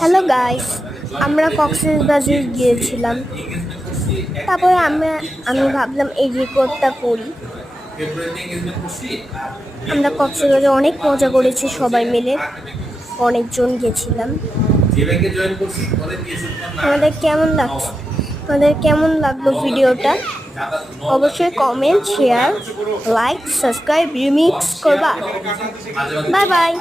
Hello guys, আমরা কক্সবাজার গিয়েছিলাম। তারপরে আমি ভাবলাম এই রেকর্ডটা করি। আমরা কক্সবাজারে অনেক মজা করেছি সবাই মিলে, অনেকজন গেছিলাম। আমাদের কেমন লাগলো ভিডিওটা? অবশ্যই comment, share, like, subscribe, remix করবা। Bye by.